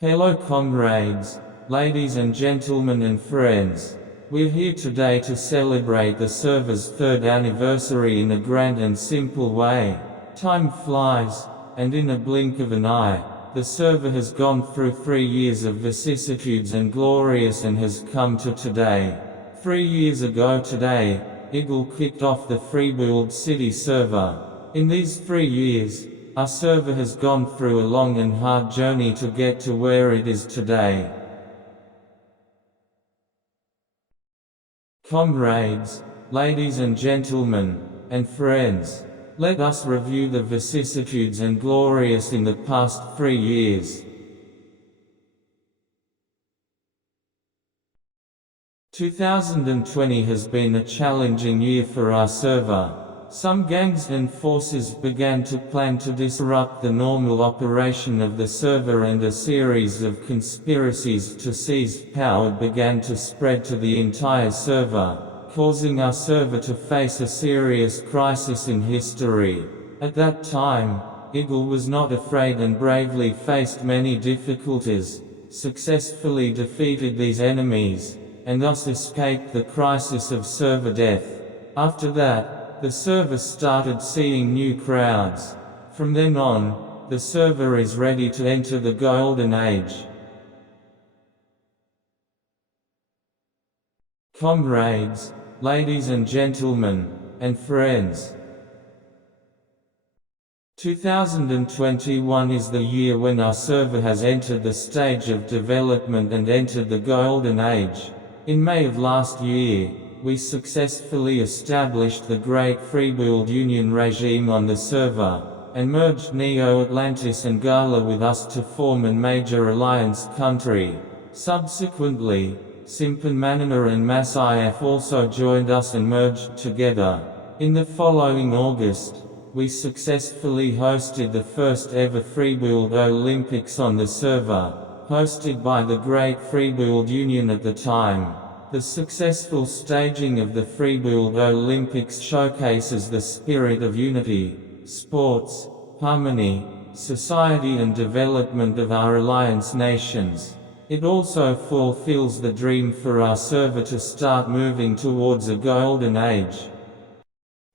Hello comrades, ladies and gentlemen and friends. We're here today to celebrate the server's third anniversary in a grand and simple way. Time flies, and in a blink of an eye, the server has gone through 3 years of vicissitudes and glorious and has come to today. 3 years ago today, Eagle kicked off the Freebuild City server. In these 3 years, our server has gone through a long and hard journey to get to where it is today. Comrades, ladies and gentlemen, and friends, let us review the vicissitudes and glorious in the past 3 years. 2020 has been a challenging year for our server. Some gangs and forces began to plan to disrupt the normal operation of the server, and a series of conspiracies to seize power began to spread to the entire server, causing our server to face a serious crisis in history. At that time, Eagle was not afraid and bravely faced many difficulties, successfully defeated these enemies, and thus escaped the crisis of server death. After that, the server started seeing new crowds. From then on, the server is ready to enter the golden age. Comrades, ladies and gentlemen, and friends. 2021 is the year when our server has entered the stage of development and entered the golden age. In May of last year, we successfully established the Great Freebuild Union regime on the server, and merged Neo Atlantis and Gala with us to form a major alliance country. Subsequently, Simpan Manana and Masif also joined us and merged together. In the following August, we successfully hosted the first ever Freebuild Olympics on the server, hosted by the Great Freebuild Union at the time. The successful staging of the Freebuild Olympics showcases the spirit of unity, sports, harmony, society and development of our alliance nations. It also fulfills the dream for our server to start moving towards a golden age.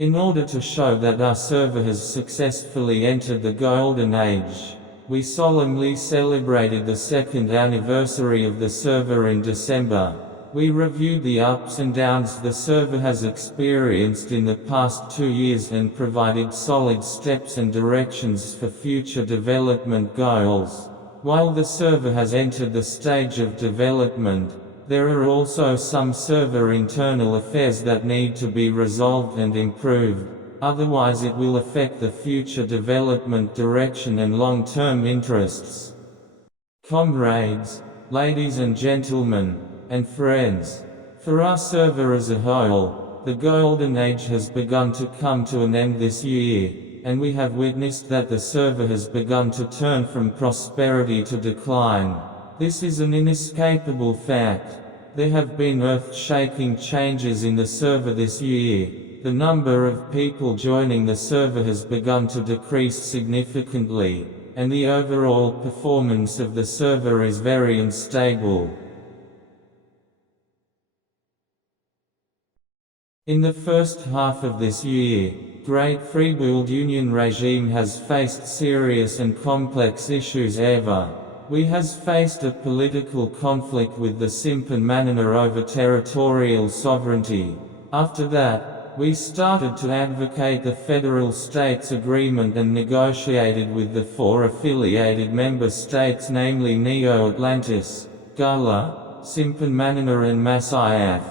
In order to show that our server has successfully entered the golden age, we solemnly celebrated the second anniversary of the server in December. We reviewed the ups and downs the server has experienced in the past 2 years and provided solid steps and directions for future development goals. While the server has entered the stage of development, there are also some server internal affairs that need to be resolved and improved, otherwise it will affect the future development direction and long-term interests. Comrades, ladies and gentlemen, and friends, for our server as a whole, the golden age has begun to come to an end this year, and we have witnessed that the server has begun to turn from prosperity to decline. This is an inescapable fact. There have been earth-shaking changes in the server this year. The number of people joining the server has begun to decrease significantly, and the overall performance of the server is very unstable. In the first half of this year, Great Freebuild Union regime has faced serious and complex issues ever. We has faced a political conflict with the Simpan Manana over territorial sovereignty. After that, we started to advocate the federal states agreement and negotiated with the 4 affiliated member states, namely Neo Atlantis, Gala, Simpan Manana and Masif.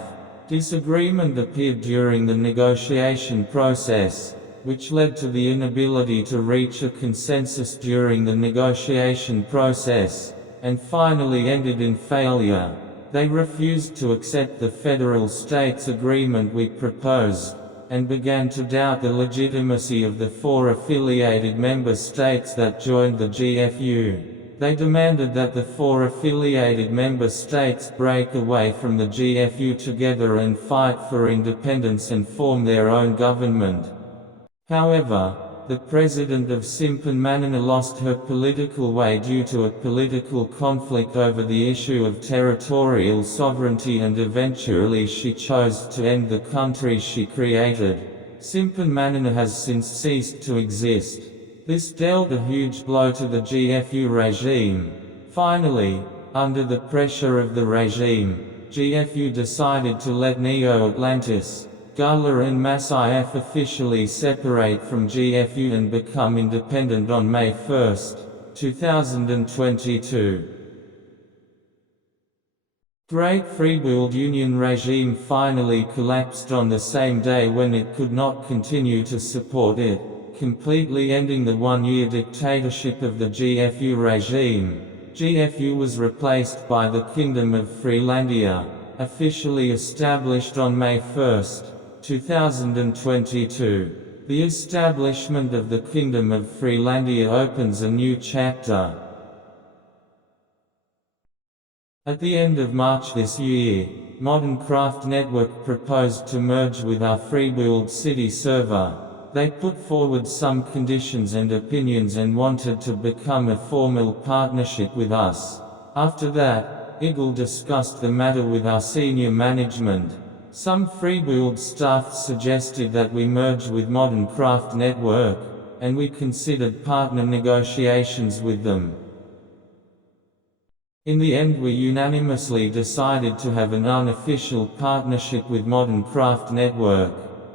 Disagreement appeared during the negotiation process, which led to the inability to reach a consensus during the negotiation process, and finally ended in failure. They refused to accept the federal states agreement we proposed, and began to doubt the legitimacy of the 4 affiliated member states that joined the GFU. They demanded that the 4 affiliated member states break away from the GFU together and fight for independence and form their own government. However, the president of Simpan lost her political way due to a political conflict over the issue of territorial sovereignty, and eventually she chose to end the country she created. Simpan has since ceased to exist. This dealt a huge blow to the GFU regime. Finally, under the pressure of the regime, GFU decided to let Neo-Atlantis, Gullah and Maasai officially separate from GFU and become independent on May 1, 2022. Great Freebuild Union regime finally collapsed on the same day when it could not continue to support it, completely ending the one-year dictatorship of the GFU regime. GFU was replaced by the Kingdom of Freelandia, officially established on May 1, 2022. The establishment of the Kingdom of Freelandia opens a new chapter. At the end of March this year, Modern Craft Network proposed to merge with our Freebuild City server. They put forward some conditions and opinions and wanted to become a formal partnership with us. After that, Eagle discussed the matter with our senior management. Some Freebuild staff suggested that we merge with Modern Craft Network, and we considered partner negotiations with them. In the end, we unanimously decided to have an unofficial partnership with Modern Craft Network.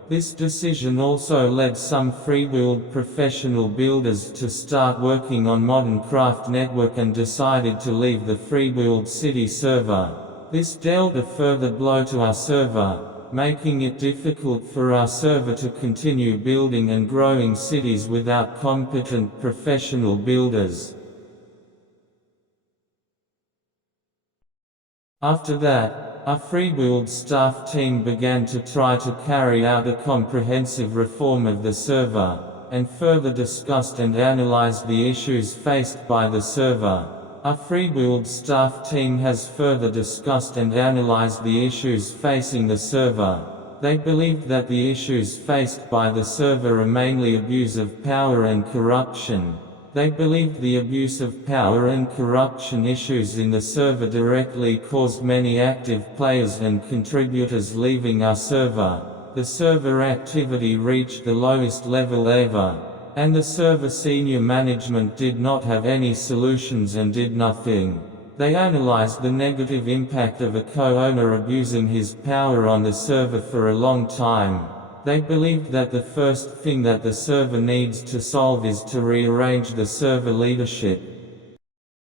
This decision also led some Freebuild professional builders to start working on Modern Craft Network and decided to leave the Freebuild City server. This dealt a further blow to our server, making it difficult for our server to continue building and growing cities without competent professional builders. After that, our Freebuild staff team began to try to carry out a comprehensive reform of the server, and further discussed and analyzed the issues faced by the server. Our Freebuild staff team has further discussed and analyzed the issues facing the server. They believed that the issues faced by the server are mainly abuse of power and corruption. They believed the abuse of power and corruption issues in the server directly caused many active players and contributors leaving our server. The server activity reached the lowest level ever, and the server senior management did not have any solutions and did nothing. They analyzed the negative impact of a co-owner abusing his power on the server for a long time. They believed that the first thing that the server needs to solve is to rearrange the server leadership.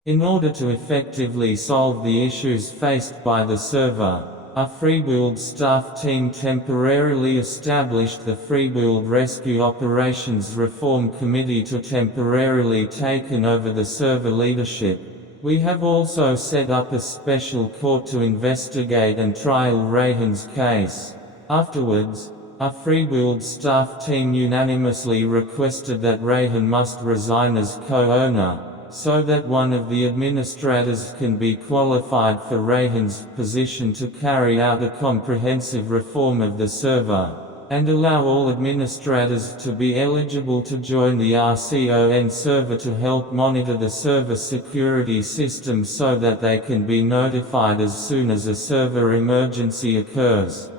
In order to effectively solve the issues faced by the server, our Freebuild staff team temporarily established the Freebuild Rescue Operations Reform Committee to temporarily take over the server leadership. We have also set up a special court to investigate and trial Rayhan's case. Afterwards, our Freebuild staff team unanimously requested that Rayhan must resign as co-owner, so that one of the administrators can be qualified for Rayhan's position to carry out a comprehensive reform of the server, and allow all administrators to be eligible to join the RCON server to help monitor the server security system so that they can be notified as soon as a server emergency occurs.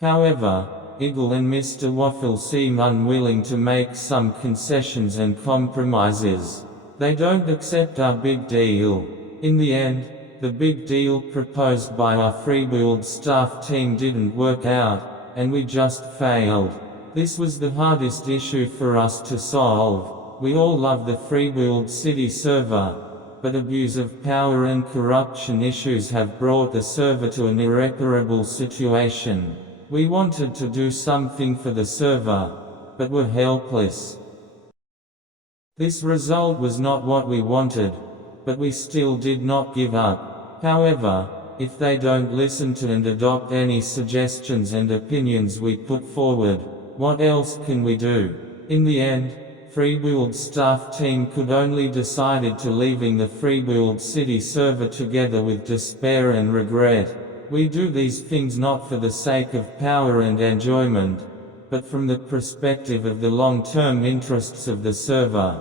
However, Eagle and Mr. Waffle seem unwilling to make some concessions and compromises. They don't accept our big deal. In the end, the big deal proposed by our Freebuild staff team didn't work out, and we just failed. This was the hardest issue for us to solve. We all love the Freebuild City server, but abuse of power and corruption issues have brought the server to an irreparable situation. We wanted to do something for the server, but were helpless. This result was not what we wanted, but we still did not give up. However, if they don't listen to and adopt any suggestions and opinions we put forward, what else can we do? In the end, Freebuild staff team could only decided to leaving the Freebuild City server together with despair and regret. We do these things not for the sake of power and enjoyment, but from the perspective of the long-term interests of the server.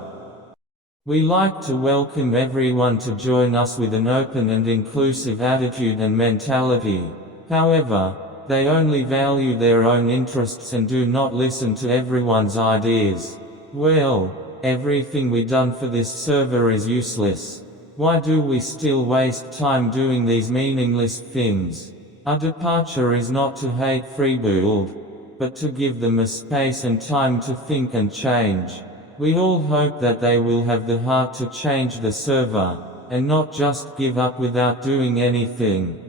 We like to welcome everyone to join us with an open and inclusive attitude and mentality. However, they only value their own interests and do not listen to everyone's ideas. Well, everything we done for this server is useless. Why do we still waste time doing these meaningless things? Our departure is not to hate Freebuild, but to give them a space and time to think and change. We all hope that they will have the heart to change the server, and not just give up without doing anything.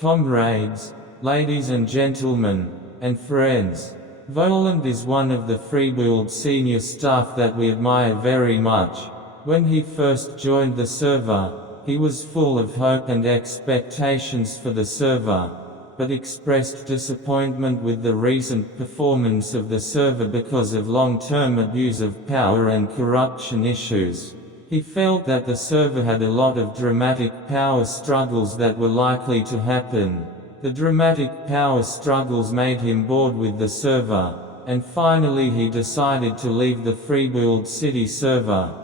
Comrades, ladies and gentlemen, and friends, Voland is one of the Freebuild senior staff that we admire very much. When he first joined the server, he was full of hope and expectations for the server, but expressed disappointment with the recent performance of the server because of long-term abuse of power and corruption issues. He felt that the server had a lot of dramatic power struggles that were likely to happen. The dramatic power struggles made him bored with the server, and finally he decided to leave the Freebuild City server.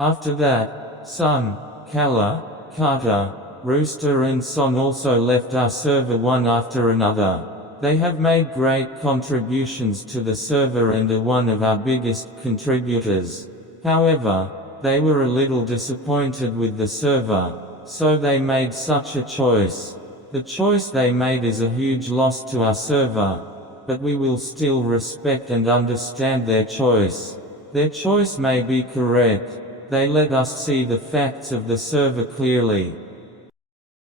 After that, Sun, Kala, Carter, Rooster and Son also left our server one after another. They have made great contributions to the server and are one of our biggest contributors. However, they were a little disappointed with the server, so they made such a choice. The choice they made is a huge loss to our server, but we will still respect and understand their choice. Their choice may be correct. They let us see the facts of the server clearly.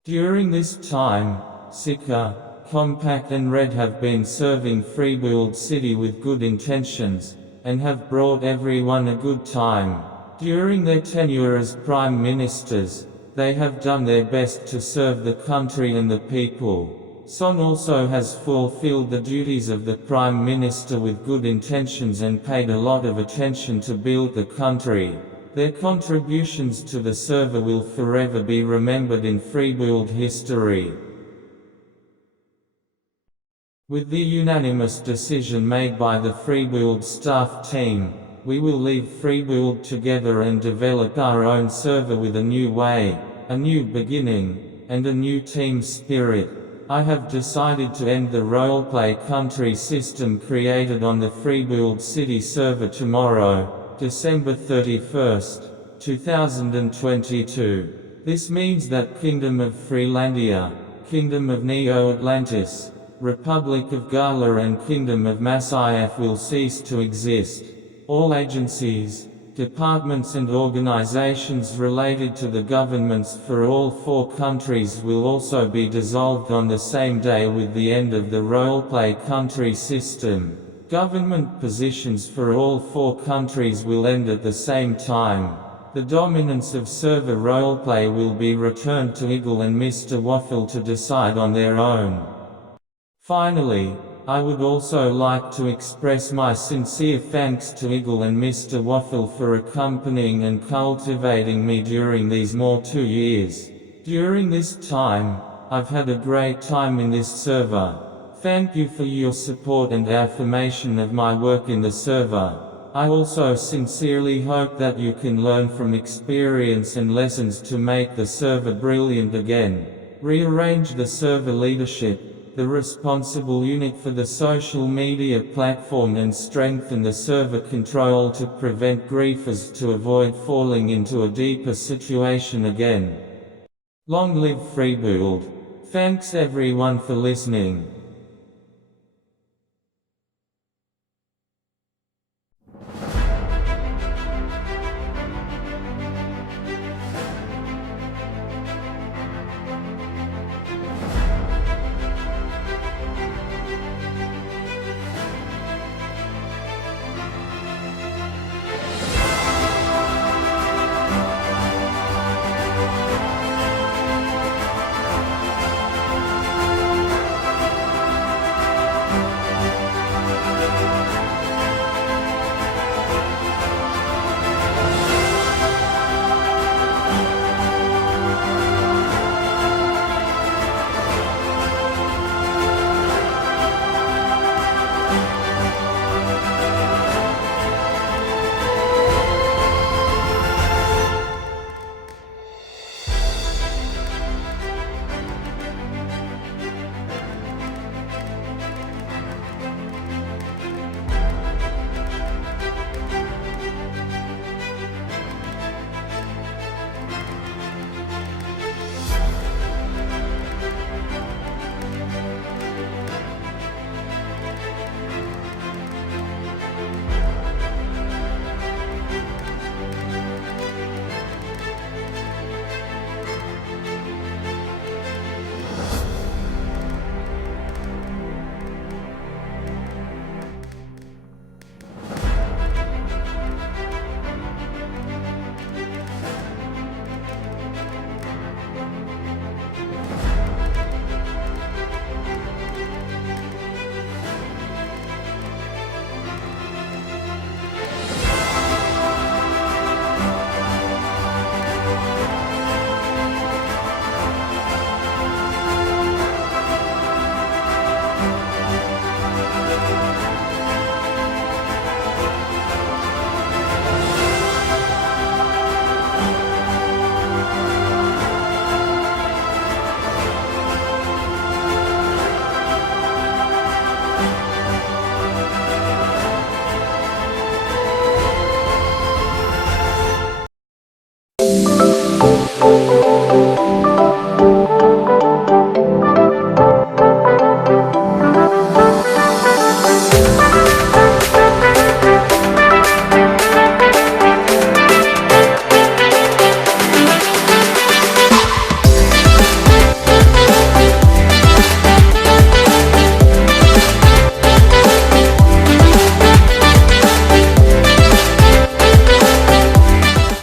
During this time, Sika, Compact and Red have been serving Freebuild City with good intentions, and have brought everyone a good time. During their tenure as Prime Ministers, they have done their best to serve the country and the people. Son also has fulfilled the duties of the Prime Minister with good intentions and paid a lot of attention to build the country. Their contributions to the server will forever be remembered in Freebuild history. With the unanimous decision made by the Freebuild staff team, we will leave Freebuild together and develop our own server with a new way, a new beginning, and a new team spirit. I have decided to end the roleplay country system created on the Freebuild City server tomorrow, December 31st, 2022. This means that Kingdom of Freelandia, Kingdom of Neo-Atlantis, Republic of Gala and Kingdom of Masyaf will cease to exist. All agencies, departments and organizations related to the governments for all 4 countries will also be dissolved on the same day with the end of the roleplay country system. Government positions for all 4 countries will end at the same time. The dominance of server roleplay will be returned to Eagle and Mr. Waffle to decide on their own. Finally, I would also like to express my sincere thanks to Eagle and Mr. Waffle for accompanying and cultivating me during these more 2 years. During this time, I've had a great time in this server. Thank you for your support and affirmation of my work in the server. I also sincerely hope that you can learn from experience and lessons to make the server brilliant again. Rearrange the server leadership, the responsible unit for the social media platform, and strengthen the server control to prevent griefers to avoid falling into a deeper situation again. Long live Freebuild. Thanks everyone for listening.